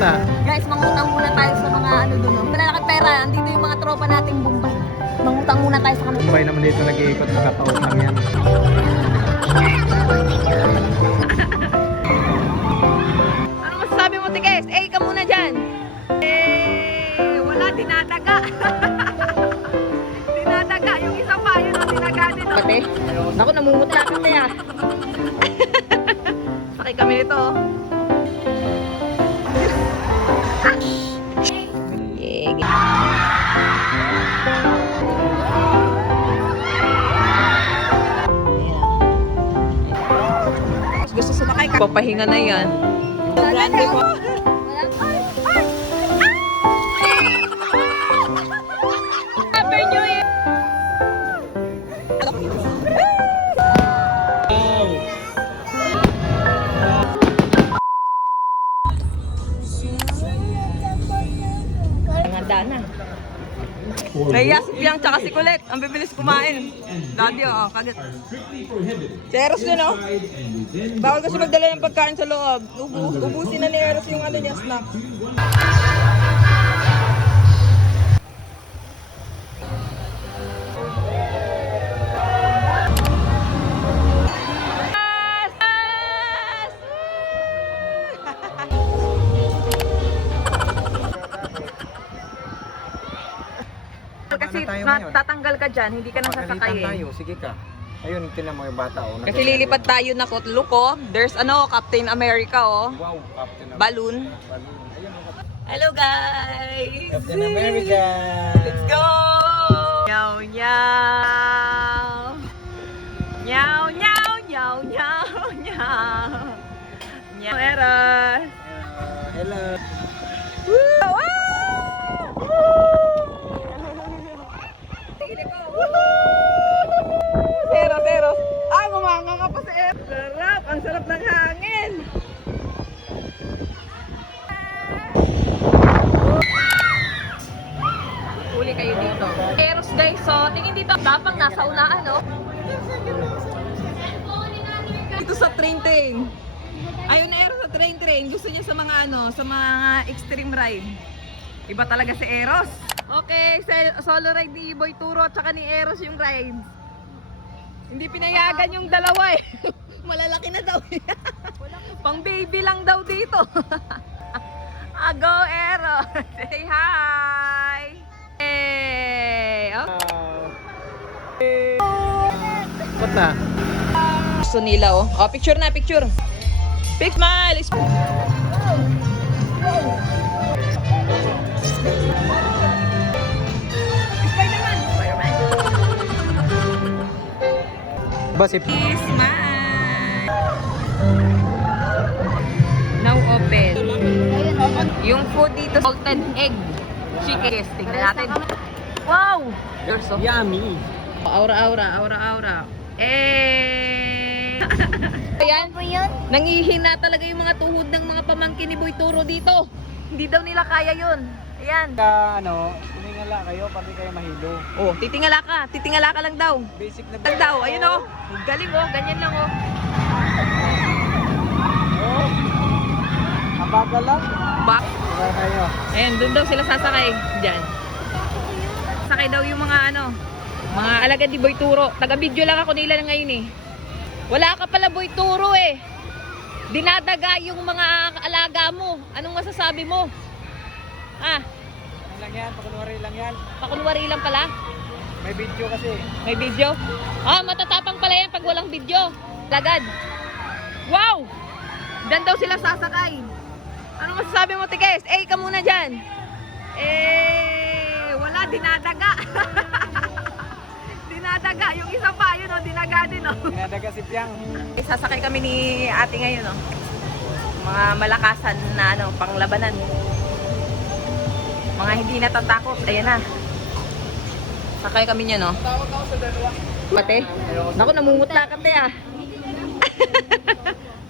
na. Guys, mangutang muna tayo sa mga ano doon. No? Malalaki pera. Andito yung mga tropa nating Bombay. Mangutang muna tayo sa kanila. Sabay naman dito nag-iikot, nagpapautang yan. Ano masasabi mo, Tikes? Ka muna dyan. Wala, dinadaga. Dinadaga. Yung isang pa, yun, dinaga din. Pati? Naku, namumutla kami ah. Sakay kami nito. Gusto sumakay ka. Papahinga na yan. Grande po. Happy New Year! Dana. Naiya si Piang tsaka si Colette. Ang bibilis kumain. Daddy, kagat. Si Eros yun, bawal kasi magdala ng pagkain sa loob. Ubusin na ni Eros yung ano niya, snack. Kasi tatanggal ka dyan, hindi ka nang sasakayin. Tayo, sige ka. Ayun, tinan mo yung bata, oh. Kasi lilipad tayo na look, oh. There's Captain America, oh. Wow, Captain America. Balloon. Ayun, oh. Hello, guys! Captain America! Let's go! Nyaw, nyaw! Nyaw, nyaw, nyaw, nyaw, nyaw! Nyaw, Eros! Hello! Woo! Eros. Ay, gumanga nga pa si Eros. Sarap. Ang sarap ng hangin. Uli kayo dito. Eros guys, so tingin dito. Tapang nasa unaan, no? Dito sa train. Ayun na Eros sa train. Gusto niya sa mga sa mga extreme ride. Iba talaga si Eros. Okay, solo ride ni Boy Turo at saka ni Eros yung ride. Hindi pinayagan yung dalawa eh. Malalaki na daw. Pang baby lang daw dito. Go Eros. Say hi. Hey. Okay. Ba't na? Gusto nila oh. Oh, picture na, picture. Big smile. Basip. Smile. Now open. Yung food dito, salted egg. Chicken. Tingnan natin. Wow! You're so Yummy! Aura. Ayan. Nangihina talaga yung mga tuhod ng mga pamangkin ni Boy Turo dito. Hindi daw nila kaya yun. Ayan. Tingala kayo, pati kayo mahilo. Oh, titingala ka lang daw. Basic na Lang daw, ayun oh. Galing oh, ganyan lang oh. Abagal lang. Back. Diba kayo? Ayan, doon daw sila sasakay. Diyan. Sakay daw yung mga mga alagad ni Boy Turo. Taga-video lang ako nila ngayon eh. Wala ka pala Boy Turo eh. Dinadaga yung mga alaga mo. Anong masasabi mo? Lang yan, pakunwari lang yan. Pakunwari lang pala. May video kasi. May video? Matatapang pala yan pag walang video. Lagad. Wow! Dan daw sila sasakay. Anong masasabi mo, Tikes? Ka muna dyan. Wala, dinadaga. Dinadaga. Yung isang pa, yun, dinaga din, Dinadaga si Piang. Sasakay kami ni ate ngayon, mga malakasan na, panglabanan. Mga hindi natatakot. Ayan na. Sakay kami niya, no? Pati? Naku, namumutla ka, te,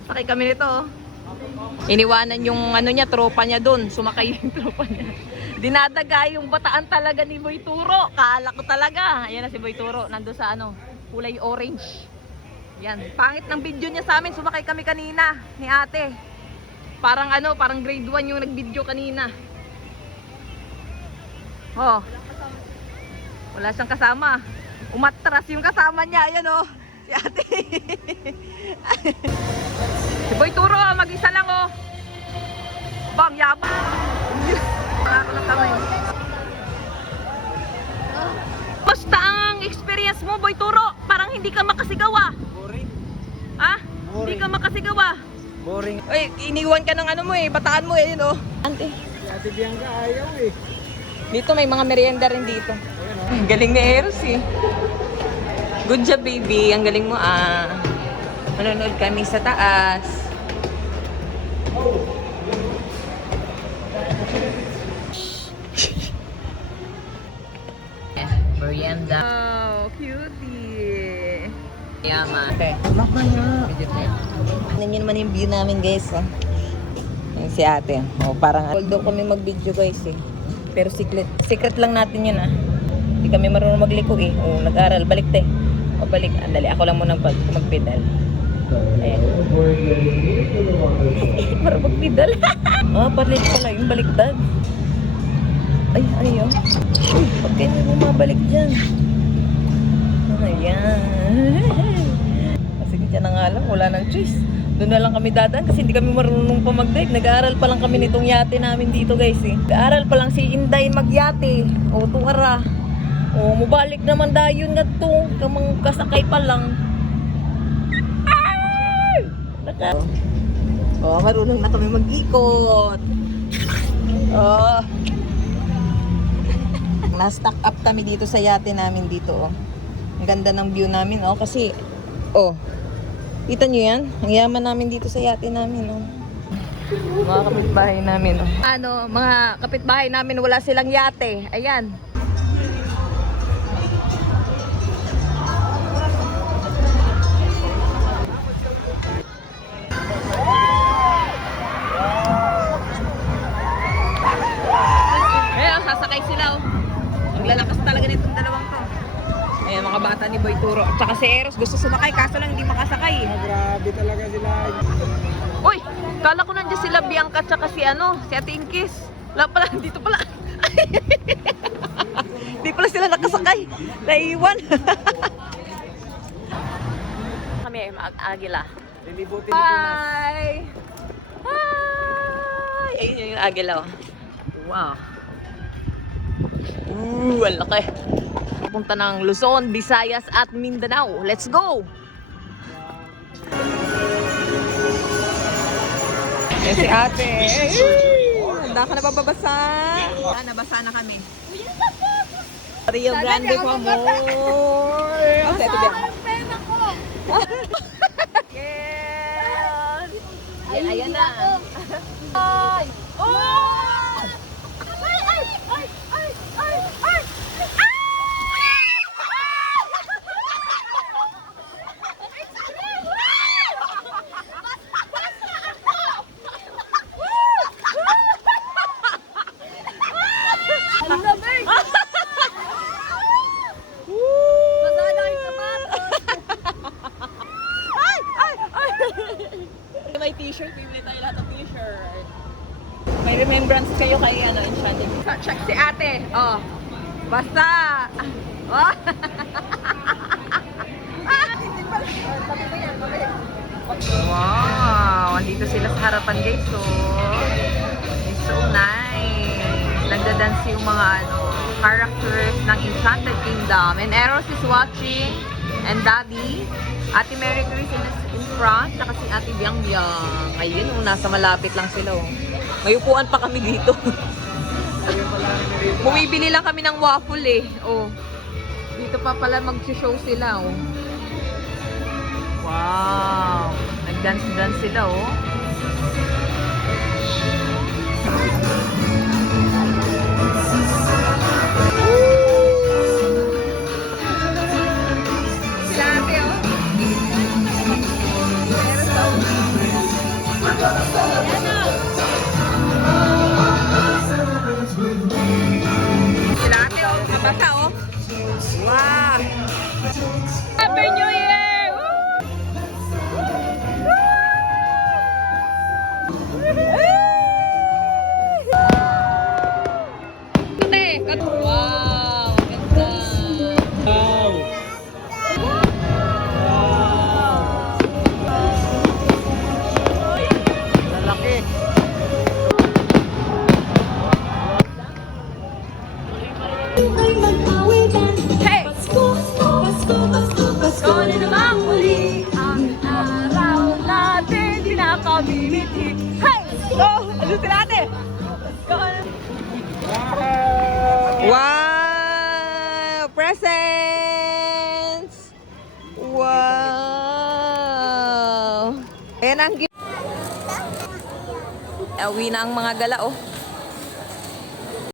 Sakay kami nito, Iniwanan yung niya, tropa niya doon. Sumakay yung tropa niya. Dinadaga yung bataan talaga ni Boy Turo. Kala ko talaga. Ayan na si Boy Turo. Nandun sa kulay orange. Yan. Pangit ng video niya sa amin. Sumakay kami kanina ni ate. Parang ano, parang grade 1 yung nag-video kanina. Oh. Wala siyang kasama. Umatras yung kasama niya. Ayan oh. Si ate. Si Boy Turo, mag-isa lang oh. Bang, yabang. Ako na kamay. Basta ang experience mo, Boy Turo, parang hindi ka makasigaw ah. Boring. Ha? Boring. Hindi ka makasigaw ah. Boring. Uy, iniwan ka ng ano mo eh, bataan mo eh, no? Ante. Si Ate Bianca ayaw eh. Dito may mga merienda rin dito. Ayan oh. Ang galing ni Eros eh. Good job baby, ang galing mo ah. Manonood kami sa taas. Merienda. Oh, cutie. Yaman. Okay. Mamaya. Ano nyo naman yung view namin guys oh. Yung si ate oh, parang although kami mag video guys eh, pero secret lang natin yun ah. Hindi kami marunong magliko eh. Oh, nag-aral, balik te. O balik, andali, ako lang muna mag-pedal. Ayan. Para mag-pedal. Ah, palit pala yung baliktad. Ay, ano yun? Uy, pag kayo bumabalik dyan. Ayan. Sige, dyan na nga lang, wala nang choice. Doon na lang kami dadaan kasi hindi kami marunong pa mag-dive. Nag-aaral pa lang kami nitong yate namin dito guys eh. Nag-aaral pa lang si Inday mag-yate. O, tuwara. O, mubalik naman dayon nga to. Kamang kasakay pa lang. Ay! O, marunong na kami mag-ikot. O. Na-stack up kami dito sa yate namin dito oh. Ang ganda ng view namin oh kasi oh. Kita nyo yan? Ang yaman namin dito sa yate namin oh. Mga kapitbahay namin oh. Ano, mga kapitbahay namin wala silang yate. Ayan. Ayan, sasakay sila oh. Ang lalakas talaga nitong dalawang to. Ayan, mga bata ni Boy Turo. At saka si Eros gusto sumakay, kaso lang hindi makasakay. Grabe talaga sila. Uy, kala ko nandiyan sila Bianca at saka si ano, si Ate Inkis. Wala pala, dito pala. Hindi pala sila nakasakay. Naiwan. Kami ay mag-agila. Lilibutin na Pinas. Hi! Hi! Ayun yung agila oh. Wow. Ang laki. Punta ng Luzon, Visayas at Mindanao. Let's go! Eh si ate. Handa ka na ba babasa? Ah, nabasa na kami. Rio Grande po mo. Okay, ito din. Yes! Ay, ayan na. Ay! Oh! Ay! Ay! Ay! Ay! Ay! Ay! May t-shirt, bibili tayo lahat ng t-shirt. May remembrance kayo kay ano, Enchanted. Check si ate. Oh. Basta. Oh. Wow, andito sila sa harapan guys. So, it's so nice. Nagda-dance yung mga ano, characters ng Enchanted Kingdom. And Eros is watching. And Daddy. Ate Mary Chris in front, saka si Ate Biang Biang. Ayun, nasa malapit lang sila. Oh. May upuan pa kami dito. Bumibili lang kami ng waffle eh. Oh. Dito pa pala mag-show sila. Oh. Wow. Nag-dance-dance sila. Oh. Sila ate oh. Sila ate oh, nabasa oh. Wow! Happy New Year! Woo! Woo! Wow! Presents! Wow! Ayan ang gift. Awi na ang mga gala, oh.